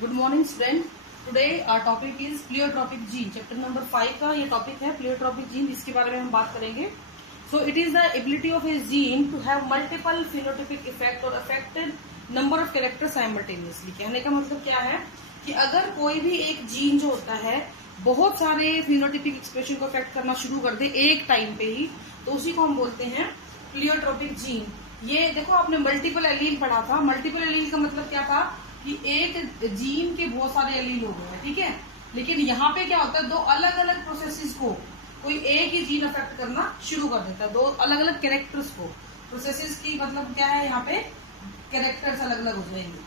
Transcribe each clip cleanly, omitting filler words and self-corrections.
Good morning student. Today our topic is pleiotropic gene. Chapter number 5 का ये topic है pleiotropic gene, इसके बारे में हम बात करेंगे। So it is the ability of a gene to have multiple phenotypic effect और affected number of character simultaneously. कहने का मतलब क्या है कि अगर कोई भी एक जीन जो होता है बहुत सारे फिनोटिपिक एक्सप्रेशन को अफेक्ट करना शुरू कर दे एक टाइम पे ही, तो उसी को हम बोलते हैं प्लियोट्रॉपिक जीन। ये देखो, आपने मल्टीपल एलील पढ़ा था। मल्टीपल एलील का मतलब क्या था कि एक जीन के बहुत सारे एलील हो गए, ठीक है। लेकिन यहाँ पे क्या होता है, दो अलग अलग प्रोसेसेस को कोई एक ही जीन अफेक्ट करना शुरू कर देता है, दो अलग अलग कैरेक्टर्स को। प्रोसेसेस की मतलब क्या है, यहाँ पे कैरेक्टर्स अलग अलग हो जाएंगे,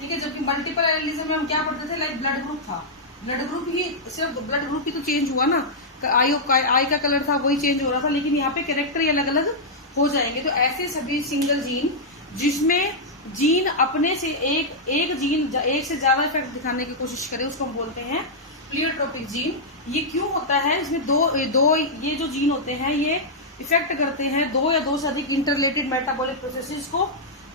ठीक है। जबकि मल्टीपल एलिज्म में हम क्या पढ़ते थे, लाइक ब्लड ग्रुप था। ब्लड ग्रुप ही, सिर्फ ब्लड ग्रुप ही तो चेंज हुआ ना, आई का कलर था वही चेंज हो रहा था, लेकिन यहाँ पे कैरेक्टर ही अलग अलग हो जाएंगे। तो ऐसे सभी सिंगल जीन जिसमें जीन अपने से एक जीन एक से ज्यादा इफेक्ट दिखाने की कोशिश करे, उसको हम बोलते हैं प्लियोट्रॉपिक जीन। ये क्यों होता है, इसमें दो ये जो जीन होते हैं ये इफेक्ट करते हैं दो या दो से अधिक इंटरलेटेड मेटाबॉलिक प्रोसेसेस को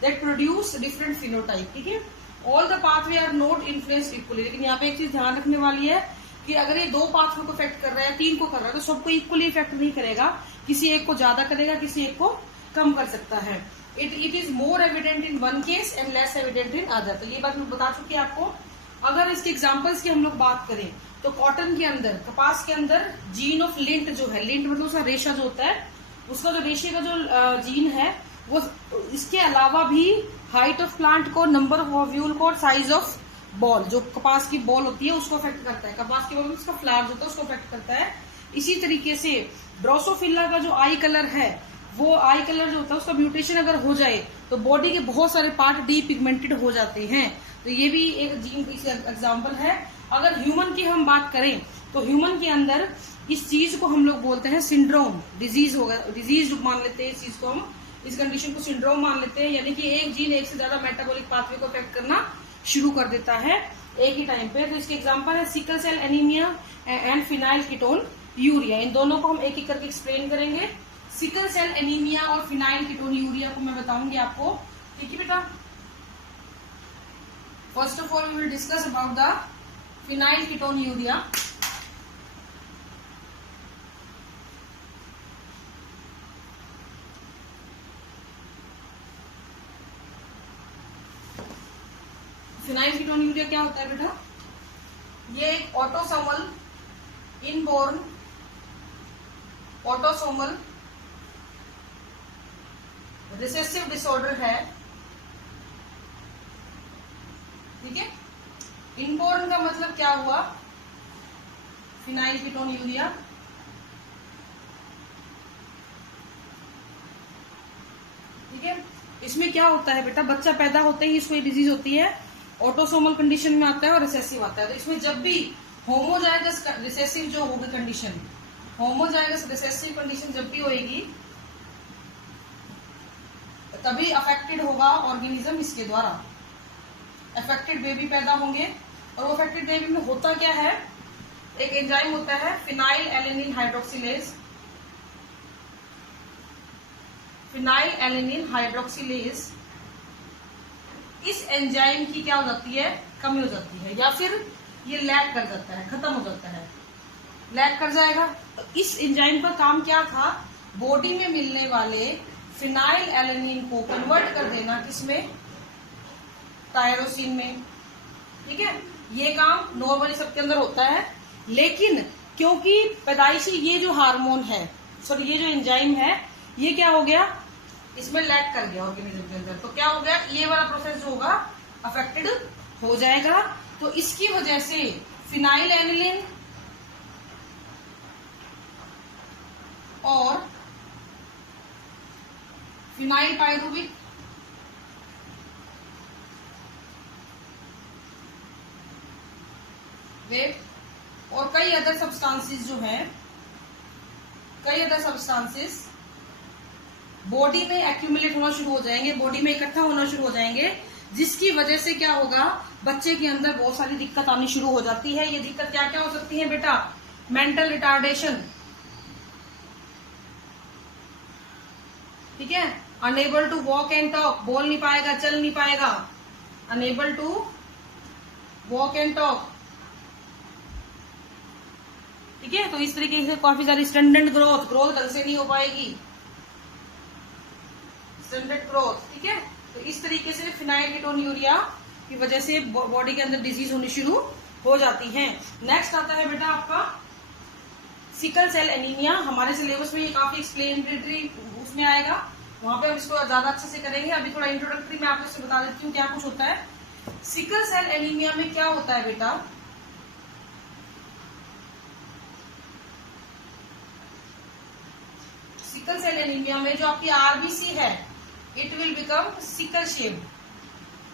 दैट प्रोड्यूस डिफरेंट फिनोटाइप, ठीक है। All the pathway are not influenced equally. लेकिन यहाँ पे एक चीज ध्यान रखने वाली है कि अगर ये दो पाथवे को इफेक्ट कर रहा है, तीन को कर रहा है, तो सबको इक्वली इफेक्ट नहीं करेगा। किसी एक को ज्यादा करेगा, किसी एक को कम कर सकता है। It is more evident in one case and less evident in other. तो ये बात मैं बता चुकी है आपको। अगर इसके एग्जांपल्स की हम लोग बात करें तो कॉटन के अंदर, कपास के अंदर जीन ऑफ लिंट जो है, लिंट मतलब उसका रेशा जो होता है, उसका जो रेशे का जो जीन है वो, इसके अलावा भी हाइट ऑफ प्लांट को, नंबर ऑफ ओव्यूल को, साइज ऑफ बॉल, जो कपास की बॉल होती है उसको अफेक्ट करता है। कपास की बॉल में उसका फ्लावर होता है उसको अफेक्ट करता है। इसी तरीके से ड्रोसोफिला का जो आई कलर है, वो आई कलर जो होता है उसका म्यूटेशन अगर हो जाए तो बॉडी के बहुत सारे पार्ट डीपिगमेंटेड हो जाते हैं। तो ये भी एक जीन की एग्जांपल है। अगर ह्यूमन की हम बात करें तो ह्यूमन के अंदर इस चीज को हम लोग बोलते हैं सिंड्रोम, डिजीज होगा, डिजीज मान लेते हैं इस चीज को हम, इस कंडीशन को सिंड्रोम मान लेते हैं। यानी कि एक जीन एक से ज्यादा मेटाबॉलिक पाथवे को अफेक्ट करना शुरू कर देता है एक ही टाइम पे। तो इसके एग्जांपल है sickle cell anaemia and phenylketonuria. इन दोनों को हम एक एक करके एक्सप्लेन करेंगे। सिकल सेल एनीमिया और फिनाइल कीटोन यूरिया को मैं बताऊंगी आपको, ठीक है बेटा। First of all we will discuss about the phenylketonuria. Phenylketonuria क्या होता है बेटा, ये एक autosomal inborn autosomal recessive disorder है, ठीक है। इनबोर्न का मतलब क्या हुआ, फिनाइल कीटोन यूरिया, ठीक है। इसमें क्या होता है बेटा, बच्चा पैदा होते ही इसको ये डिजीज होती है, ऑटोसोमल कंडीशन में आता है और रिसेसिव आता है। तो इसमें जब भी होमोजाइगस रिसेसिव जो होगी कंडीशन, होमोजाइगस रिसेसिव कंडीशन जब भी होगी तभी अफेक्टेड होगा ऑर्गेनिज्म, इसके द्वारा अफेक्टेड बेबी पैदा होंगे। और वो अफेक्टेड बेबी में होता क्या है, एक एंजाइम होता है phenyl alanine hydroxylase. Phenyl alanine hydroxylase, इस एंजाइम की क्या हो जाती है, कमी हो जाती है, या फिर ये लैग कर जाता है, खत्म हो जाता है, लैग कर जाएगा। तो इस एंजाइम का काम क्या था, बॉडी में मिलने वाले फिनाइल एलेनिन को कन्वर्ट कर देना, किसमें, टायरोसिन में, ठीक है। ये काम नॉर्मली सबके अंदर होता है। लेकिन क्योंकि पैदाइशी ये जो हार्मोन है, सॉरी ये जो एंजाइम है, ये क्या हो गया, इसमें लैग कर गया ऑर्गेनिज्म के अंदर, तो क्या हो गया, ये वाला प्रोसेस जो होगा अफेक्टेड हो जाएगा। तो इसकी वजह से फिनाइल एनिलिन और फिनाइल पायरुविक वे और कई अदर सब्सटेंसेस जो हैं, कई अदर सब्सटेंसेस बॉडी में एक्यूमुलेट होना शुरू हो जाएंगे, बॉडी में इकट्ठा होना शुरू हो जाएंगे, जिसकी वजह से क्या होगा, बच्चे के अंदर बहुत सारी दिक्कत आनी शुरू हो जाती है। ये दिक्कत क्या क्या हो सकती है बेटा, मेंटल रिटार्डेशन, ठीक है, unable to walk and talk, बोल नहीं पाएगा, चल नहीं पाएगा, unable to walk and talk, ठीक है। तो इस तरीके से काफी सारी स्टैंडर्ड ग्रोथ ढंग से नहीं हो पाएगी, स्टैंडर्ड ग्रोथ, ठीक है। तो इस तरीके से फिनाइलकीटोन्यूरिया की वजह से बॉडी के अंदर डिजीज होनी शुरू हो जाती है। नेक्स्ट आता है बेटा आपका सिकल सेल एनीमिया। हमारे सिलेबस में ये काफी एक्सप्लेनेटरी उसमें आएगा, वहां पे हम इसको ज्यादा अच्छे से करेंगे। अभी थोड़ा इंट्रोडक्टरी में आपको बता देती हूँ क्या कुछ होता है। सिकल सेल एनीमिया में क्या होता है बेटा, सिकल सेल एनीमिया में जो आपकी आरबीसी है it will become sickle shape,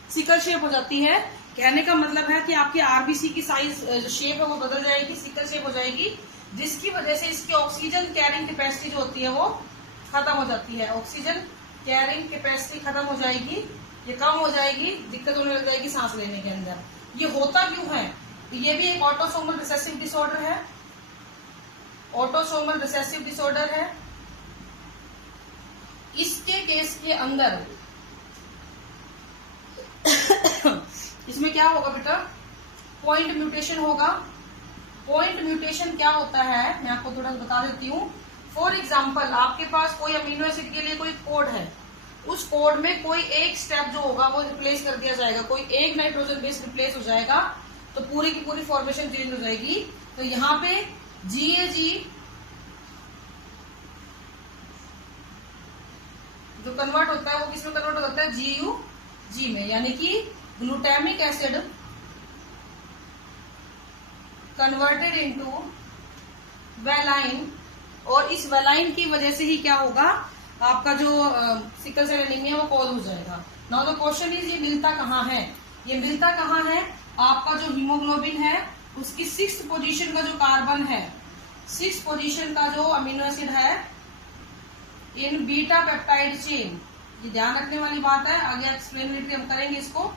sickle shape हो जाती है। कहने का मतलब है कि आपकी आरबीसी की साइज जो शेप है वो बदल जाएगी, सिकल शेप हो जाएगी, जिसकी वजह से इसकी ऑक्सीजन कैरिंग कैपेसिटी जो होती है वो खत्म हो जाती है। ऑक्सीजन कैरिंग कैपेसिटी खत्म हो जाएगी, ये कम हो जाएगी, दिक्कत होने लग जाएगी सांस लेने के अंदर। ये होता क्यों है, तो ये भी एक ऑटोसोमल रिसेसिव डिसऑर्डर है, ऑटोसोमल रिसेसिव डिसऑर्डर है। इसके केस के अंदर इसमें क्या होगा बेटा, पॉइंट म्यूटेशन होगा। पॉइंट म्यूटेशन क्या होता है मैं आपको थोड़ा बता देती हूँ। फॉर एग्जाम्पल आपके पास कोई अमीनो एसिड के लिए कोई कोड है, उस कोड में कोई एक स्टेप जो होगा वो रिप्लेस कर दिया जाएगा, कोई एक नाइट्रोजन बेस रिप्लेस हो जाएगा तो पूरी की पूरी फॉर्मेशन चेंज हो जाएगी। तो यहाँ पे GAG जो कन्वर्ट होता है वो किसमें कन्वर्ट होता है, GUG में, यानी कि glutamic acid converted into valine, और इस वेलाइन की वजह से ही क्या होगा, आपका जो सिकल सेल एनीमिया वो कॉज हो जाएगा। नाउ द क्वेश्चन इज ये मिलता कहाँ है, ये मिलता कहाँ है, आपका जो हीमोग्लोबिन है उसकी 6th पोजीशन का जो कार्बन है, 6th पोजीशन का जो अमीनो एसिड है इन बीटा पेप्टाइड चेन, ये ध्यान रखने वाली बात है, आगे एक्सप्लेनेटरी हम करेंगे इसको।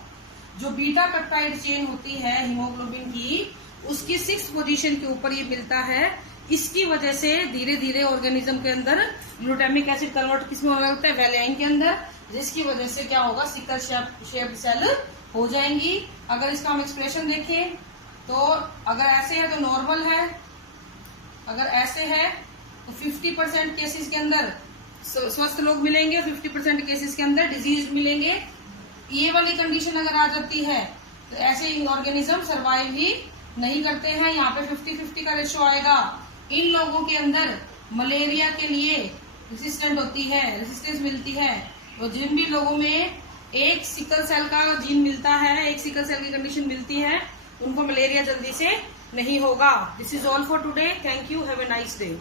जो बीटा पेप्टाइड चेन होती है हीमोग्लोबिन की, उसकी 6th पोजीशन के ऊपर ये मिलता है। इसकी वजह से धीरे धीरे ऑर्गेनिज्म के अंदर ग्लूटामिक एसिड कन्वर्ट किसमें होता है, वेलाइन के अंदर, जिसकी वजह से क्या होगा, सिकल शेप सेल हो जाएंगी। अगर इसका हम एक्सप्रेशन देखें तो अगर ऐसे है तो नॉर्मल है, अगर ऐसे है तो 50% केसेस के अंदर स्वस्थ लोग मिलेंगे, 50% केसेस के अंदर डिजीज मिलेंगे। ये वाली कंडीशन अगर आ जाती है तो ऐसे ऑर्गेनिज्म सर्वाइव ही नहीं करते हैं। यहाँ पे 50-50 का रेशो आएगा। इन लोगों के अंदर मलेरिया के लिए रेसिस्टेंट होती है, रेसिस्टेंस मिलती है। तो जिन भी लोगों में एक सिकल सेल का जीन मिलता है, एक सिकल सेल की कंडीशन मिलती है, उनको मलेरिया जल्दी से नहीं होगा। This is all for today, thank you, have a nice day.